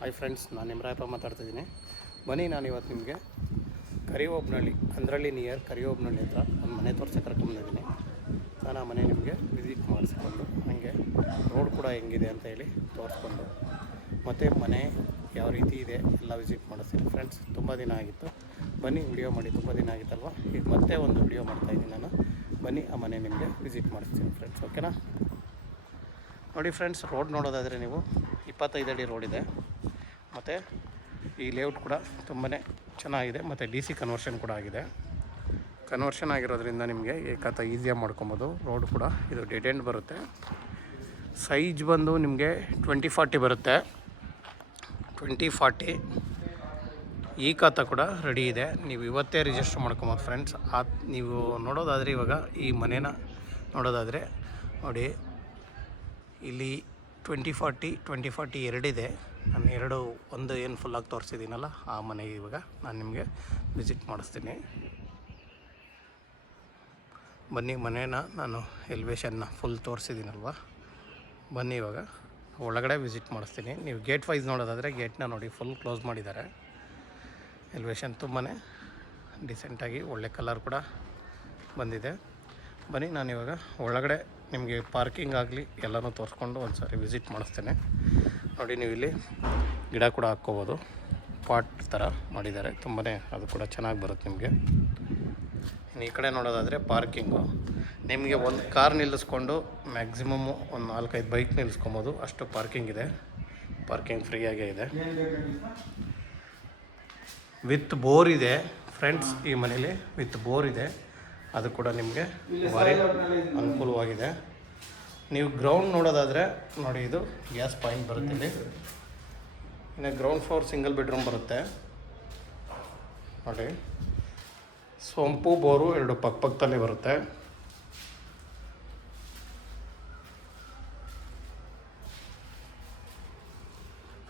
Hi friends, ನಾನು ನಿಮ್ರಾಯಪ್ಪ ಮಾತಾಡ್ತಿದ್ದೀನಿ. ಬನ್ನಿ, ನಾನು ಇವತ್ತು ನಿಮಗೆ ಕರಿಯೋಬನಹಳ್ಳಿ, ಅಂದ್ರಳ್ಳಿ ನಿಯರ್ ಕರಿಯೋಬನಹಳ್ಳಿ ಹತ್ರ ಒಂದು ಮನೆ ತೋರ್ಸಕ್ಕೆ ಕರ್ಕೊಂಡ್ಬಂದಿದ್ದೀನಿ. ನಾನು ಆ ಮನೆ ನಿಮಗೆ ವಿಸಿಟ್ ಮಾಡಿಸ್ಕೊಂಡು ಹಾಗೆ ರೋಡ್ ಕೂಡ ಹೆಂಗಿದೆ ಅಂತ ಹೇಳಿ ತೋರಿಸ್ಕೊಂಡು ಮತ್ತು ಮನೆ ಯಾವ ರೀತಿ ಇದೆ ಎಲ್ಲ ವಿಸಿಟ್ ಮಾಡಿಸ್ತೀನಿ. ಫ್ರೆಂಡ್ಸ್, ತುಂಬ ದಿನ ಆಗಿತ್ತು, ಬನ್ನಿ ವಿಡಿಯೋ ಮಾಡಿ. ತುಂಬ ದಿನ ಆಗಿತ್ತಲ್ವ, ಈಗ ಮತ್ತೆ ಒಂದು ವಿಡಿಯೋ ಮಾಡ್ತಾಯಿದ್ದೀನಿ ನಾನು. ಬನ್ನಿ ಆ ಮನೆ ನಿಮಗೆ ವಿಸಿಟ್ ಮಾಡಿಸ್ತೀನಿ ಫ್ರೆಂಡ್ಸ್, ಓಕೆನಾ? ನೋಡಿ ಫ್ರೆಂಡ್ಸ್, ರೋಡ್ ನೋಡೋದಾದರೆ ನೀವು 25 ಅಡಿ ರೋಡ್ ಇದೆ. ಮತ್ತು ಈ ಲೇಔಟ್ ಕೂಡ ತುಂಬಾ ಚೆನ್ನಾಗಿದೆ. ಮತ್ತು DC ಕನ್ವರ್ಷನ್ ಕೂಡ ಆಗಿದೆ. ಕನ್ವರ್ಷನ್ ಆಗಿರೋದ್ರಿಂದ ನಿಮಗೆ ಏಕಾತ ಈಸಿಯಾಗಿ ಮಾಡ್ಕೊಬೋದು. ರೋಡ್ ಕೂಡ ಇದು ಡೆಡ್ ಎಂಡ್ ಬರುತ್ತೆ. ಸೈಜ್ ಬಂದು ನಿಮಗೆ 2040 ಬರುತ್ತೆ. 2040 ಈ ಖಾತ ಕೂಡ ರೆಡಿ ಇದೆ. ನೀವು ಇವತ್ತೇ ರಿಜಿಸ್ಟರ್ ಮಾಡ್ಕೊಬೋದು ಫ್ರೆಂಡ್ಸ್. ನೀವು ನೋಡೋದಾದರೆ ಇವಾಗ ಈ ಮನೇನ ನೋಡೋದಾದರೆ ನೋಡಿ, ಇಲ್ಲಿ 2040 ಎರಡಿದೆ. ನಾನು ಒಂದು ಏನು ಫುಲ್ಲಾಗಿ ತೋರಿಸಿದ್ದೀನಲ್ಲ ಆ ಮನೆಗೆ ಇವಾಗ ನಾನು ನಿಮಗೆ ವಿಸಿಟ್ ಮಾಡಿಸ್ತೀನಿ. ಬನ್ನಿ, ಮನೇನ ನಾನು ಎಲಿವೇಶನ್ನ ಫುಲ್ ತೋರಿಸಿದ್ದೀನಲ್ವ, ಬನ್ನಿ ಇವಾಗ ಒಳಗಡೆ ವಿಸಿಟ್ ಮಾಡಿಸ್ತೀನಿ. ನೀವು ಗೇಟ್ ವೈಸ್ ನೋಡೋದಾದರೆ ಗೇಟ್ನ ನೋಡಿ ಫುಲ್ ಕ್ಲೋಸ್ ಮಾಡಿದ್ದಾರೆ. ಎಲಿವೇಶನ್ ತುಂಬಾ ಡಿಸೆಂಟಾಗಿ ಒಳ್ಳೆ ಕಲರ್ ಕೂಡ ಬಂದಿದೆ. ಬನ್ನಿ, ನಾನಿವಾಗ ಒಳಗಡೆ ನಿಮಗೆ ಪಾರ್ಕಿಂಗ್ ಆಗಲಿ ಎಲ್ಲನೂ ತೋರಿಸ್ಕೊಂಡು ಒಂದು ಸಾರಿ ವಿಸಿಟ್ ಮಾಡಿಸ್ತೇನೆ. ನೋಡಿ, ನೀವು ಇಲ್ಲಿ ಗಿಡ ಕೂಡ ಹಾಕ್ಕೋಬೋದು. ಪಾಟ್ ಥರ ಮಾಡಿದ್ದಾರೆ, ತುಂಬಾ ಅದು ಕೂಡ ಚೆನ್ನಾಗಿ ಬರುತ್ತೆ ನಿಮಗೆ. ಇನ್ನು ಈ ಕಡೆ ನೋಡೋದಾದರೆ ಪಾರ್ಕಿಂಗು ನಿಮಗೆ ಒಂದು ಕಾರ್ ನಿಲ್ಲಿಸ್ಕೊಂಡು ಮ್ಯಾಕ್ಸಿಮಮ್ಮು ಒಂದು 4-5 ಬೈಕ್ ನಿಲ್ಲಿಸ್ಕೊಬೋದು, ಅಷ್ಟು ಪಾರ್ಕಿಂಗ್ ಇದೆ. ಪಾರ್ಕಿಂಗ್ ಫ್ರೀಯಾಗೇ ಇದೆ. ವಿತ್ ಬೋರ್ ಇದೆ ಫ್ರೆಂಡ್ಸ್, ಈ ಮನೇಲಿ ವಿತ್ ಬೋರ್ ಇದೆ. ಅದು ಕೂಡ ನಿಮಗೆ ಭಾರಿ ಅನುಕೂಲವಾಗಿದೆ. ನೀವು ಗ್ರೌಂಡ್ ನೋಡೋದಾದರೆ ನೋಡಿ, ಇದು ಗ್ಯಾಸ್ ಪಾಯಿಂಟ್ ಬರುತ್ತೆ ಇಲ್ಲಿ. ಇನ್ನು ಗ್ರೌಂಡ್ ಫ್ಲೋರ್ ಸಿಂಗಲ್ ಬೆಡ್ರೂಮ್ ಬರುತ್ತೆ ನೋಡಿ. ಸೊಂಪು ಬೋರು 2 ಪಕ್ಕದಲ್ಲೇ ಬರುತ್ತೆ.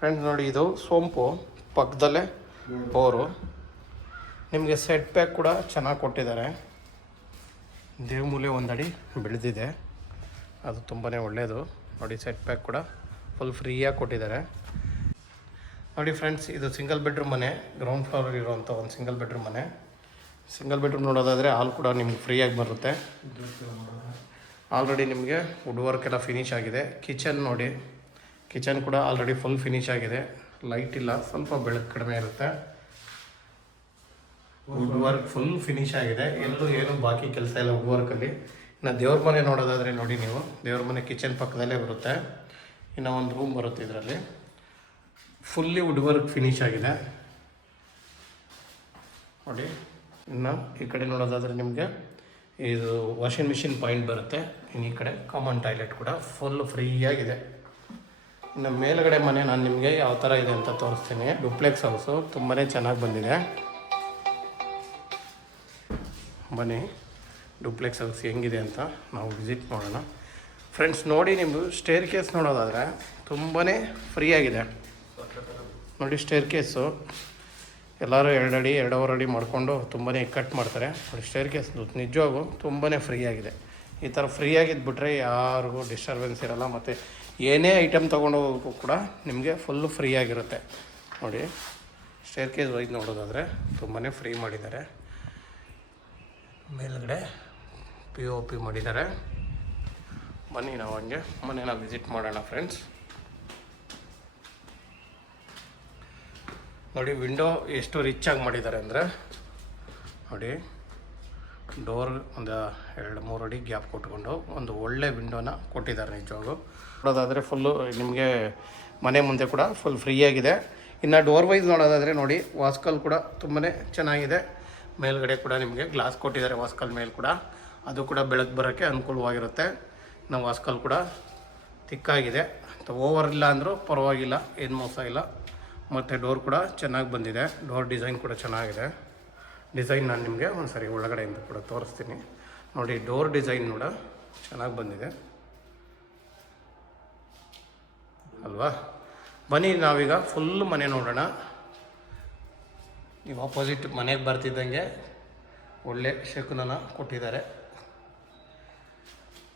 ಫ್ರೆಂಡ್ಸ್ ನೋಡಿ, ಇದು ಸೊಂಪು ಪಕ್ಕದಲ್ಲೇ ಬೋರು. ನಿಮಗೆ ಸೆಟ್ ಬ್ಯಾಕ್ ಕೂಡ ಚೆನ್ನಾಗಿ ಕೊಟ್ಟಿದ್ದಾರೆ. ದೇವಮೂಲೆ 1 ಅಡಿ ಬೆಳೆದಿದೆ, ಅದು ತುಂಬಾ ಒಳ್ಳೆಯದು. ನೋಡಿ, ಸೆಟ್ ಬ್ಯಾಕ್ ಕೂಡ ಫುಲ್ ಫ್ರೀಯಾಗಿ ಕೊಟ್ಟಿದ್ದಾರೆ. ನೋಡಿ ಫ್ರೆಂಡ್ಸ್, ಇದು ಸಿಂಗಲ್ ಬೆಡ್ರೂಮ್ ಮನೆ, ಗ್ರೌಂಡ್ ಫ್ಲೋರ್ ಇರುವಂಥ ಒಂದು ಸಿಂಗಲ್ ಬೆಡ್ರೂಮ್ ಮನೆ. ಸಿಂಗಲ್ ಬೆಡ್ರೂಮ್ ನೋಡೋದಾದರೆ ಹಾಲ್ ಕೂಡ ನಿಮ್ಗೆ ಫ್ರೀಯಾಗಿ ಬರುತ್ತೆ. ಆಲ್ರೆಡಿ ನಿಮಗೆ ವುಡ್ ವರ್ಕ್ ಎಲ್ಲ ಫಿನಿಶ್ ಆಗಿದೆ. ಕಿಚನ್ ನೋಡಿ, ಕಿಚನ್ ಕೂಡ ಆಲ್ರೆಡಿ ಫುಲ್ ಫಿನಿಶ್ ಆಗಿದೆ. ಲೈಟ್ ಇಲ್ಲ, ಸ್ವಲ್ಪ ಬೆಳಕು ಕಡಿಮೆ ಇರುತ್ತೆ. ವುಡ್ ವರ್ಕ್ ಫುಲ್ ಫಿನಿಶ್ ಆಗಿದೆ, ಎಲ್ಲೂ ಏನು ಬಾಕಿ ಕೆಲಸ ಇಲ್ಲ ವುಡ್ ವರ್ಕಲ್ಲಿ. ಇನ್ನು ದೇವ್ರ ಮನೆ ನೋಡೋದಾದರೆ ನೋಡಿ, ನೀವು ದೇವ್ರ ಮನೆ ಕಿಚನ್ ಪಕ್ಕದಲ್ಲೇ ಬರುತ್ತೆ. ಇನ್ನು ಒಂದು ರೂಮ್ ಬರುತ್ತೆ ಇದರಲ್ಲಿ, ಫುಲ್ಲಿ ವುಡ್ ವರ್ಕ್ ಫಿನಿಶ್ ಆಗಿದೆ ನೋಡಿ. ಇನ್ನು ಈ ಕಡೆ ನೋಡೋದಾದರೆ ನಿಮಗೆ ಇದು ವಾಷಿಂಗ್ ಮಿಷಿನ್ ಪಾಯಿಂಟ್ ಬರುತ್ತೆ. ಇನ್ನು ಈ ಕಡೆ ಕಾಮನ್ ಟಾಯ್ಲೆಟ್ ಕೂಡ ಫುಲ್ ಫ್ರೀಯಾಗಿದೆ. ಇನ್ನು ಮೇಲ್ಗಡೆ ಮನೆ ನಾನು ನಿಮಗೆ ಯಾವ ಥರ ಇದೆ ಅಂತ ತೋರಿಸ್ತೀನಿ. ಡುಪ್ಲೆಕ್ಸ್ ಹೌಸು ತುಂಬಾ ಚೆನ್ನಾಗಿ ಬಂದಿದೆ. ಬನ್ನಿ, ಡುಪ್ಲೆಕ್ಸ್ ಹೌಸ್ ಹೆಂಗಿದೆ ಅಂತ ನಾವು ವಿಸಿಟ್ ಮಾಡೋಣ ಫ್ರೆಂಡ್ಸ್. ನೋಡಿ, ನಿಮ್ಮದು ಸ್ಟೇರ್ ಕೇಸ್ ನೋಡೋದಾದರೆ ತುಂಬಾ ಫ್ರೀಯಾಗಿದೆ ನೋಡಿ. ಸ್ಟೇರ್ ಕೇಸು ಎಲ್ಲರೂ 2 ಅಡಿ 2.5 ಅಡಿ ಮಾಡಿಕೊಂಡು ತುಂಬಾ ಕಟ್ ಮಾಡ್ತಾರೆ ನೋಡಿ. ಸ್ಟೇರ್ ಕೇಸ್ ನಿಜವಾಗೂ ತುಂಬಾ ಫ್ರೀಯಾಗಿದೆ. ಈ ಥರ ಫ್ರೀಯಾಗಿದ್ದುಬಿಟ್ರೆ ಯಾರಿಗೂ ಡಿಸ್ಟರ್ಬೆನ್ಸ್ ಇರೋಲ್ಲ. ಮತ್ತು ಏನೇ ಐಟಮ್ ತೊಗೊಂಡೋಗೋಕ್ಕೂ ಕೂಡ ನಿಮಗೆ ಫುಲ್ಲು ಫ್ರೀಯಾಗಿರುತ್ತೆ ನೋಡಿ. ಸ್ಟೇರ್ ಕೇಸ್ ವೈಸ್ ನೋಡೋದಾದರೆ ತುಂಬಾ ಫ್ರೀ ಮಾಡಿದ್ದಾರೆ. ಮೇಲ್ಗಡೆ POP ಮಾಡಿದ್ದಾರೆ. ಬನ್ನಿ, ನಾವು ಹಂಗೆ ಮನೇನ ವಿಸಿಟ್ ಮಾಡೋಣ ಫ್ರೆಂಡ್ಸ್. ನೋಡಿ, ವಿಂಡೋ ಎಷ್ಟು ರಿಚಾಗಿ ಮಾಡಿದ್ದಾರೆ ಅಂದರೆ ನೋಡಿ, ಡೋರ್ ಒಂದು 2-3 ಅಡಿ ಗ್ಯಾಪ್ ಕೊಟ್ಕೊಂಡು ಒಂದು ಒಳ್ಳೆ ವಿಂಡೋನ ಕೊಟ್ಟಿದ್ದಾರೆ ನಿಜವಾಗೂ. ನೋಡೋದಾದರೆ ಫುಲ್ಲು ನಿಮಗೆ ಮನೆ ಮುಂದೆ ಕೂಡ ಫುಲ್ ಫ್ರೀಯಾಗಿದೆ. ಇನ್ನು ಡೋರ್ ವೈಸ್ ನೋಡೋದಾದರೆ ನೋಡಿ, ವಾಸ್ಕಲ್ ಕೂಡ ತುಂಬಾ ಚೆನ್ನಾಗಿದೆ. ಮೇಲ್ಗಡೆ ಕೂಡ ನಿಮಗೆ ಗ್ಲಾಸ್ ಕೊಟ್ಟಿದ್ದಾರೆ ವಾಸ್ಕಲ್ ಮೇಲೆ ಕೂಡ, ಅದು ಕೂಡ ಬೆಳಕು ಬರೋಕ್ಕೆ ಅನುಕೂಲವಾಗಿರುತ್ತೆ. ನಾವು ವಾಸ್ಕಲ್ ಕೂಡ ತಿಕ್ಕಾಗಿದೆ, ಓವರ್ ಇಲ್ಲ ಅಂದರೂ ಪರವಾಗಿಲ್ಲ, ಏನು ಮೋಸ ಇಲ್ಲ. ಮತ್ತು ಡೋರ್ ಕೂಡ ಚೆನ್ನಾಗಿ ಬಂದಿದೆ. ಡೋರ್ ಡಿಸೈನ್ ಕೂಡ ಚೆನ್ನಾಗಿದೆ. ಡಿಸೈನ್ ನಾನು ನಿಮಗೆ ಒಂದು ಸಾರಿ ಒಳಗಡೆಯಿಂದ ಕೂಡ ತೋರಿಸ್ತೀನಿ ನೋಡಿ. ಡೋರ್ ಡಿಸೈನ್ ಕೂಡ ಚೆನ್ನಾಗಿ ಬಂದಿದೆ ಅಲ್ವಾ? ಬನ್ನಿ, ನಾವೀಗ ಫುಲ್ ಮನೆ ನೋಡೋಣ. ನೀವು ಆಪೋಸಿಟ್ ಮನೆಗೆ ಬರ್ತಿದ್ದಂಗೆ ಒಳ್ಳೆ ಶಕುನನ ಕೊಟ್ಟಿದ್ದಾರೆ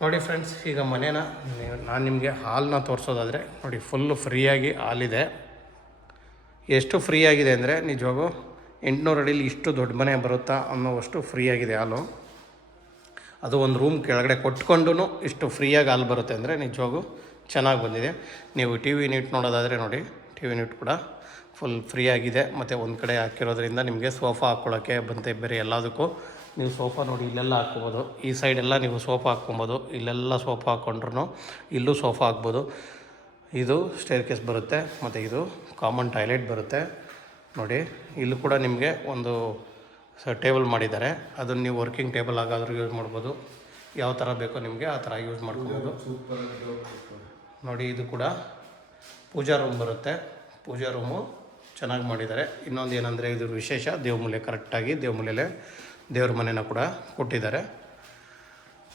ನೋಡಿ ಫ್ರೆಂಡ್ಸ್. ಈಗ ಮನೇನ ನಾನು ನಿಮಗೆ ಹಾಲ್ನ ತೋರಿಸೋದಾದರೆ ನೋಡಿ, ಫುಲ್ಲು ಫ್ರೀಯಾಗಿ ಹಾಲಿದೆ. ಎಷ್ಟು ಫ್ರೀ ಆಗಿದೆ ಅಂದರೆ ನಿಜವಾಗೂ 800 ಅಡಿಲಿ ಇಷ್ಟು ದೊಡ್ಡ ಮನೆ ಬರುತ್ತಾ ಅನ್ನೋವಷ್ಟು ಫ್ರೀ ಆಗಿದೆ ಹಾಲು. ಅದು ಒಂದು ರೂಮ್ ಕೆಳಗಡೆ ಕೊಟ್ಕೊಂಡು ಇಷ್ಟು ಫ್ರೀಯಾಗಿ ಹಾಲು ಬರುತ್ತೆ ಅಂದರೆ ನಿಜವಾಗೂ ಚೆನ್ನಾಗಿ ಬಂದಿದೆ. ನೀವು ಟಿ ವಿ ಯೂನಿಟ್ ನೋಡೋದಾದರೆ ನೋಡಿ, ಟಿ ವಿ ಯೂನಿಟ್ ಕೂಡ ಫುಲ್ ಫ್ರೀ ಆಗಿದೆ. ಮತ್ತು ಒಂದು ಕಡೆ ಹಾಕಿರೋದ್ರಿಂದ ನಿಮಗೆ ಸೋಫಾ ಹಾಕ್ಕೊಳ್ಳೋಕ್ಕೆ ಬಂತೆ, ಬೇರೆ ಎಲ್ಲದಕ್ಕೂ ನೀವು ಸೋಫಾ ನೋಡಿ ಇಲ್ಲೆಲ್ಲ ಹಾಕ್ಕೊಬೋದು. ಈ ಸೈಡೆಲ್ಲ ನೀವು ಸೋಫಾ ಹಾಕ್ಕೊಬೋದು, ಇಲ್ಲೆಲ್ಲ ಸೋಫಾ ಹಾಕ್ಕೊಂಡ್ರು ಇಲ್ಲೂ ಸೋಫಾ ಹಾಕ್ಬೋದು. ಇದು ಸ್ಟೇರ್ ಕೇಸ್ ಬರುತ್ತೆ ಮತ್ತು ಇದು ಕಾಮನ್ ಟಾಯ್ಲೆಟ್ ಬರುತ್ತೆ ನೋಡಿ. ಇಲ್ಲೂ ಕೂಡ ನಿಮಗೆ ಒಂದು ಟೇಬಲ್ ಮಾಡಿದ್ದಾರೆ, ಅದನ್ನು ನೀವು ವರ್ಕಿಂಗ್ ಟೇಬಲ್ ಆಗಾದರೂ ಯೂಸ್ ಮಾಡ್ಬೋದು. ಯಾವ ಥರ ಬೇಕೋ ನಿಮಗೆ ಆ ಥರ ಯೂಸ್ ಮಾಡ್ಕೊಬೋದು ನೋಡಿ. ಇದು ಕೂಡ ಪೂಜಾ ರೂಮ್ ಬರುತ್ತೆ, ಪೂಜಾ ರೂಮು ಚೆನ್ನಾಗಿ ಮಾಡಿದ್ದಾರೆ. ಇನ್ನೊಂದು ಏನಂದರೆ ಇದ್ರ ವಿಶೇಷ, ದೇವ್ಮೂಲೆ ಕರೆಕ್ಟಾಗಿ ದೇವ್ಮೂಲೆಯಲ್ಲೇ ದೇವ್ರ ಮನೆನ ಕೂಡ ಕೊಟ್ಟಿದ್ದಾರೆ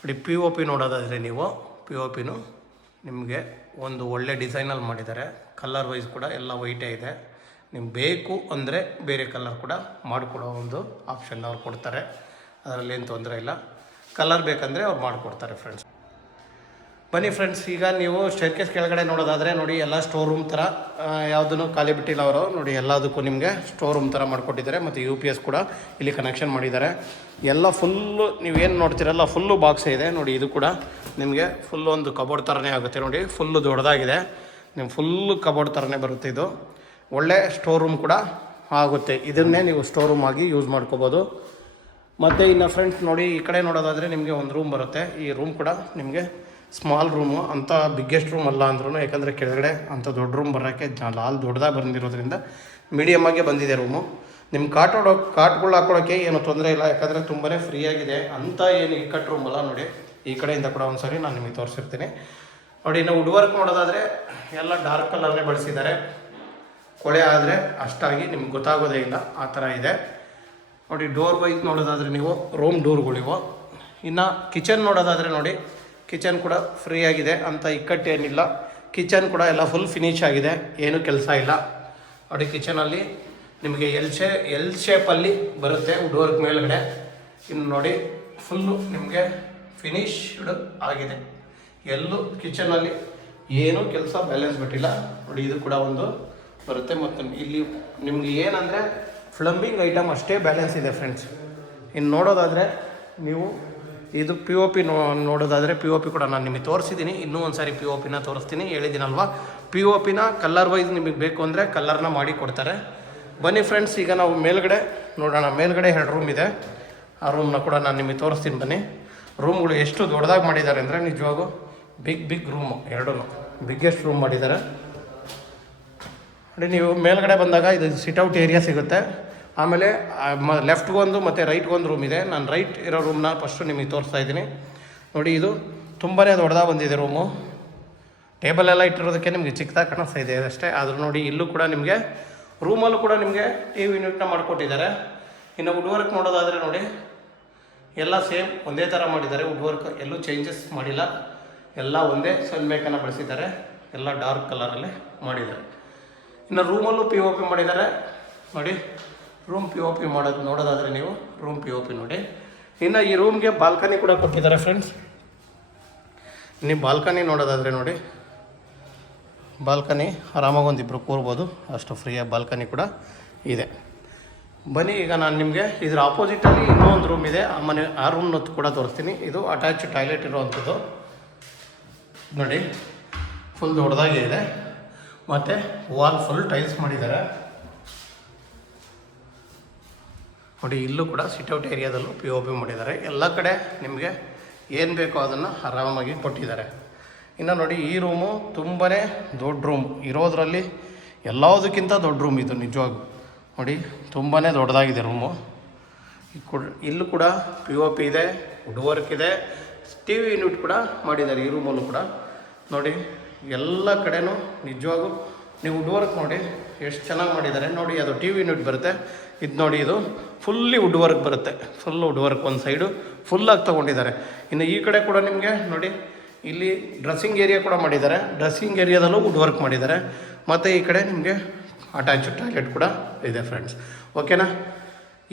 ನೋಡಿ. ಪಿ ಒ ಪಿ ನೋಡೋದಾದರೆ ನೀವು ಪಿ ಒ ಪಿನೂ ನಿಮಗೆ ಒಂದು ಒಳ್ಳೆ ಡಿಸೈನಲ್ಲಿ ಮಾಡಿದ್ದಾರೆ. ಕಲರ್ ವೈಸ್ ಕೂಡ ಎಲ್ಲ ವೈಟೇ ಇದೆ. ನಿಮ್ಗೆ ಬೇಕು ಅಂದರೆ ಬೇರೆ ಕಲರ್ ಕೂಡ ಮಾಡಿಕೊಡೋ ಒಂದು ಆಪ್ಷನ್ ಅವ್ರು ಕೊಡ್ತಾರೆ, ಅದರಲ್ಲೇನು ತೊಂದರೆ ಇಲ್ಲ. ಕಲರ್ ಬೇಕಂದರೆ ಅವ್ರು ಮಾಡಿಕೊಡ್ತಾರೆ ಫ್ರೆಂಡ್ಸ್. ಬನ್ನಿ ಫ್ರೆಂಡ್ಸ್, ಈಗ ನೀವು ಸ್ಟೇರ್ ಕೇಸ್ ಕೆಳಗಡೆ ನೋಡೋದಾದರೆ ನೋಡಿ, ಎಲ್ಲ ಸ್ಟೋರ್ ರೂಮ್ ಥರ ಯಾವುದೂ ಖಾಲಿ ಬಿಟ್ಟಿಲ್ಲ ಅವರು ನೋಡಿ. ಎಲ್ಲದಕ್ಕೂ ನಿಮಗೆ ಸ್ಟೋರ್ ರೂಮ್ ಥರ ಮಾಡಿಕೊಟ್ಟಿದ್ದಾರೆ. ಮತ್ತು UPS ಕೂಡ ಇಲ್ಲಿ ಕನೆಕ್ಷನ್ ಮಾಡಿದ್ದಾರೆ. ಎಲ್ಲ ಫುಲ್ಲು ನೀವೇನು ನೋಡ್ತೀರಲ್ಲ ಫುಲ್ಲು ಬಾಕ್ಸೇ ಇದೆ ನೋಡಿ. ಇದು ಕೂಡ ನಿಮಗೆ ಫುಲ್ಲು ಒಂದು ಕಬೋರ್ಡ್ ಥರನೇ ಆಗುತ್ತೆ ನೋಡಿ. ಫುಲ್ಲು ದೊಡ್ಡದಾಗಿದೆ, ನಿಮ್ಮ ಫುಲ್ಲು ಕಬೋರ್ಡ್ ಥರನೇ ಬರುತ್ತೆ. ಇದು ಒಳ್ಳೆ ಸ್ಟೋರ್ ರೂಮ್ ಕೂಡ ಆಗುತ್ತೆ. ಇದನ್ನೇ ನೀವು ಸ್ಟೋರ್ ರೂಮ್ ಆಗಿ ಯೂಸ್ ಮಾಡ್ಕೋಬೋದು. ಮತ್ತು ಇನ್ನು ಫ್ರೆಂಡ್ಸ್ ನೋಡಿ, ಈ ಕಡೆ ನೋಡೋದಾದರೆ ನಿಮಗೆ ಒಂದು ರೂಮ್ ಬರುತ್ತೆ. ಈ ರೂಮ್ ಕೂಡ ನಿಮಗೆ ಸ್ಮಾಲ್ ರೂಮು, ಅಂಥ ಬಿಗ್ಗೆಸ್ಟ್ ರೂಮ್ ಅಲ್ಲ ಅಂದ್ರೂ, ಯಾಕಂದರೆ ಕೆಳಗಡೆ ಅಂಥ ದೊಡ್ಡ ರೂಮ್ ಬರೋಕ್ಕೆ ಹಾಲ್ ದೊಡ್ಡದಾಗಿ ಬಂದಿರೋದ್ರಿಂದ ಮೀಡಿಯಮ್ಮಾಗೆ ಬಂದಿದೆ ರೂಮು. ನಿಮ್ಮ ಕಾಟ್ಗಳು ಹಾಕ್ಕೊಳ್ಳೋಕ್ಕೆ ಏನು ತೊಂದರೆ ಇಲ್ಲ, ಯಾಕಂದರೆ ತುಂಬಾ ಫ್ರೀಯಾಗಿದೆ. ಅಂಥ ಏನು ಇಕ್ಕಟ್ಟು ರೂಮ್ ಅಲ್ಲ ನೋಡಿ. ಈ ಕಡೆಯಿಂದ ಕೂಡ ಒಂದು ಸರಿ ನಾನು ನಿಮಗೆ ತೋರಿಸಿರ್ತೀನಿ ನೋಡಿ. ಇನ್ನು ವುಡ್ ವರ್ಕ್ ನೋಡೋದಾದರೆ ಎಲ್ಲ ಡಾರ್ಕ್ ಕಲರ್ನೇ ಬಳಸಿದ್ದಾರೆ. ಕೊಳೆ ಆದರೆ ಅಷ್ಟಾಗಿ ನಿಮ್ಗೆ ಗೊತ್ತಾಗೋದೇ ಇಲ್ಲ, ಆ ಥರ ಇದೆ ನೋಡಿ. ಡೋರ್ ವೈಸ್ ನೋಡೋದಾದರೆ ನೀವು ರೂಮ್ ಡೋರ್ಗಳಿವು. ಇನ್ನು ಕಿಚನ್ ನೋಡೋದಾದರೆ ನೋಡಿ, ಕಿಚನ್ ಕೂಡ ಫ್ರೀ ಆಗಿದೆ, ಅಂಥ ಇಕ್ಕಟ್ಟೇನಿಲ್ಲ. ಕಿಚನ್ ಕೂಡ ಎಲ್ಲ ಫುಲ್ ಫಿನಿಶ್ ಆಗಿದೆ, ಏನೂ ಕೆಲಸ ಇಲ್ಲ ನೋಡಿ. ಕಿಚನಲ್ಲಿ ನಿಮಗೆ ಎಲ್ ಶೇಪಲ್ಲಿ ಬರುತ್ತೆ ವುಡ್ ವರ್ಕ್ ಮೇಲ್ಗಡೆ. ಇನ್ನು ನೋಡಿ ಫುಲ್ಲು ನಿಮಗೆ ಫಿನಿಶ್ಡ್ ಆಗಿದೆ. ಎಲ್ಲೂ ಕಿಚನಲ್ಲಿ ಏನೂ ಕೆಲಸ ಬ್ಯಾಲೆನ್ಸ್ ಬಿಟ್ಟಿಲ್ಲ ನೋಡಿ. ಇದು ಕೂಡ ಒಂದು ಬರುತ್ತೆ. ಮತ್ತು ಇಲ್ಲಿ ನಿಮಗೆ ಏನಂದರೆ ಪ್ಲಂಬಿಂಗ್ ಐಟಮ್ ಅಷ್ಟೇ ಬ್ಯಾಲೆನ್ಸ್ ಇದೆ ಫ್ರೆಂಡ್ಸ್. ಇನ್ನು ನೋಡೋದಾದರೆ ನೀವು ಇದು ಪಿ ಒ ಪಿ ನೋಡೋದಾದರೆ ಪಿ ಒ ಪಿ ಕೂಡ ನಾನು ನಿಮಗೆ ತೋರಿಸಿದ್ದೀನಿ. ಇನ್ನೂ ಒಂದು ಸಾರಿ ಪಿ ಒ ಪಿನ ತೋರಿಸ್ತೀನಿ, ಹೇಳಿದ್ದೀನಲ್ವ. ಪಿ ಒ ಪಿನ ಕಲರ್ ವೈಸ್ ನಿಮಗೆ ಬೇಕು ಅಂದರೆ ಕಲರ್ನ ಮಾಡಿ ಕೊಡ್ತಾರೆ. ಬನ್ನಿ ಫ್ರೆಂಡ್ಸ್, ಈಗ ನಾವು ಮೇಲ್ಗಡೆ ನೋಡೋಣ. ಮೇಲ್ಗಡೆ 2 ರೂಮ್ ಇದೆ, ಆ ರೂಮ್ನ ಕೂಡ ನಾನು ನಿಮಗೆ ತೋರಿಸ್ತೀನಿ ಬನ್ನಿ. ರೂಮ್ಗಳು ಎಷ್ಟು ದೊಡ್ಡದಾಗಿ ಮಾಡಿದ್ದಾರೆ ಅಂದರೆ ನಿಜವಾಗೂ ಬಿಗ್ ರೂಮು, ಎರಡೂ ಬಿಗ್ಗೆಸ್ಟ್ ರೂಮ್ ಮಾಡಿದ್ದಾರೆ ನೋಡಿ. ನೀವು ಮೇಲ್ಗಡೆ ಬಂದಾಗ ಇದು ಸಿಟ್ಔಟ್ ಏರಿಯಾ ಸಿಗುತ್ತೆ. ಆಮೇಲೆ ಲೆಫ್ಟ್ಗೊಂದು ಮತ್ತು ರೈಟ್ಗೊಂದು ರೂಮ್ ಇದೆ. ನಾನು ರೈಟ್ ಇರೋ ರೂಮ್ನ ಫಸ್ಟು ನಿಮಗೆ ತೋರಿಸ್ತಾ ಇದ್ದೀನಿ ನೋಡಿ. ಇದು ತುಂಬಾ ದೊಡ್ಡದಾಗಿ ಬಂದಿದೆ ರೂಮು. ಟೇಬಲ್ ಎಲ್ಲ ಇಟ್ಟಿರೋದಕ್ಕೆ ನಿಮಗೆ ಚಿಕ್ಕದಾಗಿ ಕಾಣಿಸ್ತಾ ಇದೆ ಅಷ್ಟೇ. ಆದರೂ ನೋಡಿ, ಇಲ್ಲೂ ಕೂಡ ನಿಮಗೆ ರೂಮಲ್ಲೂ ಕೂಡ ನಿಮಗೆ TV ಯೂನಿಟ್ನ ಮಾಡಿಕೊಟ್ಟಿದ್ದಾರೆ. ಇನ್ನು ವುಡ್ ವರ್ಕ್ ನೋಡೋದಾದರೆ ನೋಡಿ, ಎಲ್ಲ ಸೇಮ್ ಒಂದೇ ಥರ ಮಾಡಿದ್ದಾರೆ. ವುಡ್ ವರ್ಕ್ ಎಲ್ಲೂ ಚೇಂಜಸ್ ಮಾಡಿಲ್ಲ, ಎಲ್ಲ ಒಂದೇ ಸನ್ಮೇಕನ್ನು ಬಳಸಿದ್ದಾರೆ. ಎಲ್ಲ ಡಾರ್ಕ್ ಕಲರಲ್ಲೇ ಮಾಡಿದ್ದಾರೆ. ಇನ್ನು ರೂಮಲ್ಲೂ ಪಿ ಒ ಪಿ ಮಾಡಿದ್ದಾರೆ ನೋಡಿ. ರೂಮ್ ಪಿ ಒ ಪಿ ನೋಡೋದಾದರೆ ನೀವು ರೂಮ್ ಪಿ ಒ ಪಿ ನೋಡಿ. ಇನ್ನು ಈ ರೂಮ್ಗೆ ಬಾಲ್ಕನಿ ಕೂಡ ಕೊಟ್ಟಿದ್ದಾರೆ ಫ್ರೆಂಡ್ಸ್. ನೀವು ಬಾಲ್ಕನಿ ನೋಡೋದಾದರೆ ನೋಡಿ, ಬಾಲ್ಕನಿ ಆರಾಮಾಗಿ ಒಂದಿಬ್ಬರು ಕೂರ್ಬೋದು, ಅಷ್ಟು ಫ್ರೀಯಾಗಿ ಬಾಲ್ಕನಿ ಕೂಡ ಇದೆ. ಬನ್ನಿ, ಈಗ ನಾನು ನಿಮಗೆ ಇದರ ಆಪೋಸಿಟಲ್ಲಿ ಇನ್ನೂ ಒಂದು ರೂಮ್ ಇದೆ, ಆ ರೂಮ್ನ ಕೂಡ ತೋರಿಸ್ತೀನಿ. ಇದು ಅಟ್ಯಾಚ್ ಟಾಯ್ಲೆಟ್ ಇರೋವಂಥದ್ದು ನೋಡಿ. ಫುಲ್ ದೊಡ್ಡದಾಗಿ ಇದೆ ಮತ್ತು ವಾಲ್ ಫುಲ್ ಟೈಲ್ಸ್ ಮಾಡಿದ್ದಾರೆ ನೋಡಿ. ಇಲ್ಲೂ ಕೂಡ ಸಿಟ್ಔಟ್ ಏರಿಯಾದಲ್ಲೂ ಪಿ ಒ ಪಿ ಮಾಡಿದ್ದಾರೆ. ಎಲ್ಲ ಕಡೆ ನಿಮಗೆ ಏನು ಬೇಕೋ ಅದನ್ನು ಆರಾಮಾಗಿ ಕೊಟ್ಟಿದ್ದಾರೆ. ಇನ್ನು ನೋಡಿ, ಈ ರೂಮು ತುಂಬಾ ದೊಡ್ಡ ರೂಮ್ ಇರೋದರಲ್ಲಿ ಎಲ್ಲದಕ್ಕಿಂತ ದೊಡ್ಡ ರೂಮ್ ಇದು ನಿಜವಾಗೂ ನೋಡಿ. ತುಂಬಾ ದೊಡ್ಡದಾಗಿದೆ ರೂಮು. ಇಲ್ಲೂ ಕೂಡ ಪಿ ಒ ಪಿ ಇದೆ, ವುಡ್ ವರ್ಕ್ ಇದೆ, TV ಯೂನಿಟ್ ಕೂಡ ಮಾಡಿದ್ದಾರೆ ಈ ರೂಮಲ್ಲೂ ಕೂಡ ನೋಡಿ. ಎಲ್ಲ ಕಡೆನೂ ನಿಜವಾಗೂ ನೀವು ವುಡ್ ವರ್ಕ್ ನೋಡಿ ಎಷ್ಟು ಚೆನ್ನಾಗಿ ಮಾಡಿದ್ದಾರೆ ನೋಡಿ. ಅದು TV ಯೂನಿಟ್ ಬರುತ್ತೆ. ಇದು ನೋಡಿ, ಇದು ಫುಲ್ಲಿ ವುಡ್ ವರ್ಕ್ ಬರುತ್ತೆ. ಫುಲ್ ವುಡ್ ವರ್ಕ್ ಒಂದು ಸೈಡು ಫುಲ್ಲಾಗಿ ತೊಗೊಂಡಿದ್ದಾರೆ. ಇನ್ನು ಈ ಕಡೆ ಕೂಡ ನಿಮಗೆ ನೋಡಿ, ಇಲ್ಲಿ ಡ್ರೆಸ್ಸಿಂಗ್ ಏರಿಯಾ ಕೂಡ ಮಾಡಿದ್ದಾರೆ. ಡ್ರೆಸ್ಸಿಂಗ್ ಏರಿಯಾದಲ್ಲೂ ವುಡ್ ವರ್ಕ್ ಮಾಡಿದ್ದಾರೆ. ಮತ್ತು ಈ ಕಡೆ ನಿಮಗೆ ಅಟ್ಯಾಚ್ ಟಾಯ್ಲೆಟ್ ಕೂಡ ಇದೆ ಫ್ರೆಂಡ್ಸ್. ಓಕೆನಾ?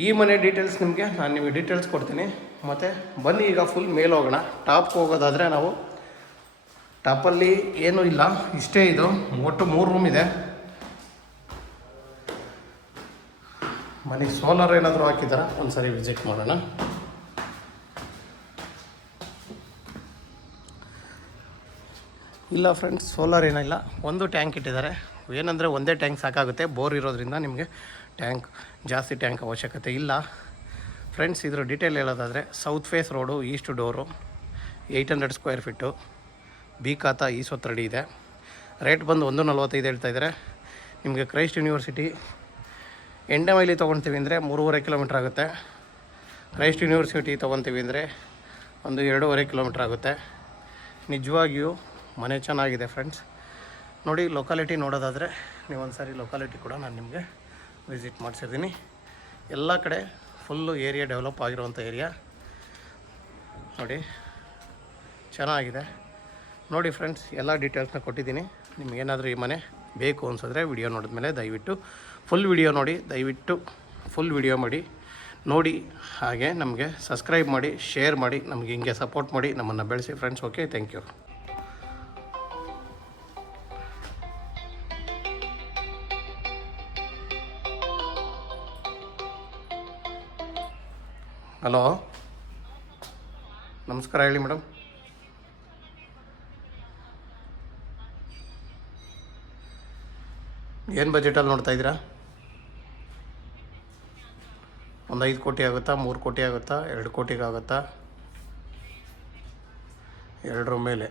ಈ ಮನೆ ಡೀಟೇಲ್ಸ್ ನಾನು ನಿಮಗೆ ಡೀಟೇಲ್ಸ್ ಕೊಡ್ತೀನಿ. ಮತ್ತು ಬನ್ನಿ ಈಗ ಫುಲ್ ಮೇಲೆ ಹೋಗೋಣ. ಟಾಪ್ಗೆ ಹೋಗೋದಾದರೆ ನಾವು ಟಾಪಲ್ಲಿ ಏನೂ ಇಲ್ಲ, ಇಷ್ಟೇ. ಇದು ಒಟ್ಟು 3 ರೂಮ್ ಇದೆ. ಮನೆಗೆ ಸೋಲಾರ್ ಏನಾದರೂ ಹಾಕಿದಾರ ಒಂದು ಸರಿ ವಿಸಿಟ್ ಮಾಡೋಣ. ಇಲ್ಲ ಫ್ರೆಂಡ್ಸ್, ಸೋಲಾರ್ ಏನಿಲ್ಲ, ಒಂದು ಟ್ಯಾಂಕ್ ಇಟ್ಟಿದ್ದಾರೆ. ಏನಂದರೆ ಒಂದೇ ಟ್ಯಾಂಕ್ ಸಾಕಾಗುತ್ತೆ, ಬೋರ್ ಇರೋದ್ರಿಂದ ನಿಮಗೆ ಜಾಸ್ತಿ ಟ್ಯಾಂಕ್ ಅವಶ್ಯಕತೆ ಇಲ್ಲ. ಫ್ರೆಂಡ್ಸ್, ಇದ್ರ ಡೀಟೇಲ್ ಹೇಳೋದಾದರೆ south face road, east door, 800 square feet, B khata 20 ಅಡಿ ಇದೆ. ರೇಟ್ ಬಂದು 145 ಹೇಳ್ತಾಯಿದ್ದಾರೆ. ನಿಮಗೆ ಕ್ರೈಸ್ಟ್ ಯೂನಿವರ್ಸಿಟಿ ಎಂಡಮೈಲಿ ತೊಗೊಳ್ತೀವಿ ಅಂದರೆ 3.5 ಕಿಲೋಮೀಟ್ರ್ ಆಗುತ್ತೆ. ಕ್ರೈಸ್ಟ್ ಯೂನಿವರ್ಸಿಟಿ ತೊಗೊತೀವಿ ಅಂದರೆ ಒಂದು 2.5 ಕಿಲೋಮೀಟ್ರ್ ಆಗುತ್ತೆ. ನಿಜವಾಗಿಯೂ ಮನೆ ಚೆನ್ನಾಗಿದೆ ಫ್ರೆಂಡ್ಸ್. ನೋಡಿ, ಲೊಕಾಲಿಟಿ ನೋಡೋದಾದರೆ ನೀವು ಒಂದು ಸಾರಿ ಲೊಕಾಲಿಟಿ ಕೂಡ ನಾನು ನಿಮಗೆ ವಿಸಿಟ್ ಮಾಡಿಸಿದ್ದೀನಿ. ಎಲ್ಲ ಕಡೆ ಫುಲ್ಲು ಏರಿಯಾ ಡೆವಲಪ್ ಆಗಿರುವಂಥ ಏರಿಯಾ ನೋಡಿ, ಚೆನ್ನಾಗಿದೆ. ನೋಡಿ ಫ್ರೆಂಡ್ಸ್, ಎಲ್ಲ ಡೀಟೇಲ್ಸ್ನ ಕೊಟ್ಟಿದ್ದೀನಿ. ನಿಮಗೇನಾದರೂ ಈ ಮನೆ ಬೇಕು ಅನಿಸಿದ್ರೆ ವಿಡಿಯೋ ನೋಡಿದ್ಮೇಲೆ ದಯವಿಟ್ಟು ಫುಲ್ ವಿಡಿಯೋ ನೋಡಿ, ದಯವಿಟ್ಟು ಫುಲ್ ವಿಡಿಯೋ ನೋಡಿ. ಹಾಗೆ ನಮಗೆ ಸಬ್ಸ್ಕ್ರೈಬ್ ಮಾಡಿ, ಶೇರ್ ಮಾಡಿ, ನಮಗೆ ಹಿಂಗೆ ಸಪೋರ್ಟ್ ಮಾಡಿ, ನಮ್ಮನ್ನು ಬೆಳೆಸಿ friends. Okay, thank you. Hello, ನಮಸ್ಕಾರ, ಹೇಳಿ ಮೇಡಮ್. ಏನು ಬಜೆಟಲ್ಲಿ ನೋಡ್ತಾ ಇದ್ದೀರಾ? ಒಂದು 5 ಕೋಟಿ ಆಗುತ್ತಾ, 3 ಕೋಟಿ ಆಗುತ್ತಾ, 2 ಕೋಟಿಗೆ ಆಗುತ್ತಾ? 2 ಮೇಲೆ.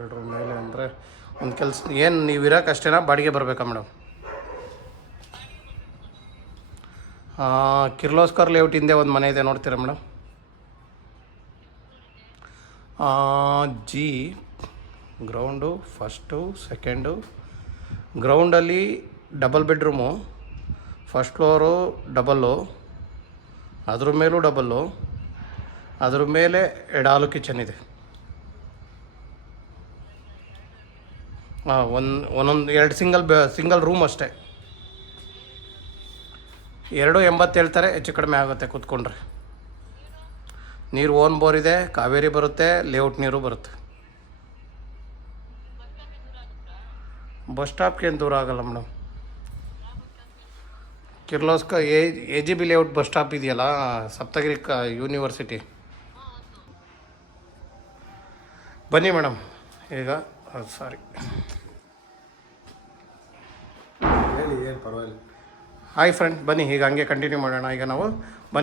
2 ಮೇಲೆ ಅಂದರೆ ಒಂದು ಕೆಲಸ, ಏನು ನೀವು ಇರೋಕೆ ಅಷ್ಟೇನಾ, ಬಾಡಿಗೆ ಬರಬೇಕಾ ಮೇಡಮ್? ಕಿರ್ಲೋಸ್ಕರ್ ಲೇಔಟ್ ಹಿಂದೆ ಒಂದು ಮನೆ ಇದೆ, ನೋಡ್ತೀರಾ madam? G ground, first, second. ಗ್ರೌಂಡಲ್ಲಿ double bedroom, first floor double, ಅದ್ರ ಮೇಲೂ ಡಬಲ್ಲು, ಅದ್ರ ಮೇಲೆ 2 ಹಾಲು ಕಿಚನ್ ಇದೆ. ಒಂದೊಂದು 2 ಸಿಂಗಲ್ ರೂಮ್ ಅಷ್ಟೇ. 2.80 ಹೇಳ್ತಾರೆ, ಹೆಚ್ಚು ಕಡಿಮೆ ಆಗುತ್ತೆ ಕೂತ್ಕೊಂಡ್ರೆ. ನೀರು ಓನ್ ಬೋರ್ ಇದೆ, ಕಾವೇರಿ ಬರುತ್ತೆ, ಲೇಔಟ್ ನೀರು ಬರುತ್ತೆ. ಬಸ್ ಸ್ಟಾಪ್ಗೆ ಏನು ದೂರ ಆಗಲ್ಲ madam. Kirloskar AGB layout bus stop ಇದೆಯಲ್ಲ, ಸಪ್ತಗಿರಿ ಯೂನಿವರ್ಸಿಟಿ. ಬನ್ನಿ ಮೇಡಮ್, ಈಗ ಸಾರಿ ಹೇಳಿ, ಏನು ಪರವಾಗಿಲ್ಲ. ಹಾಯ್ ಫ್ರೆಂಡ್, ಬನ್ನಿ ಈಗ ಹಂಗೆ ಕಂಟಿನ್ಯೂ ಮಾಡೋಣ. ಈಗ ನಾವು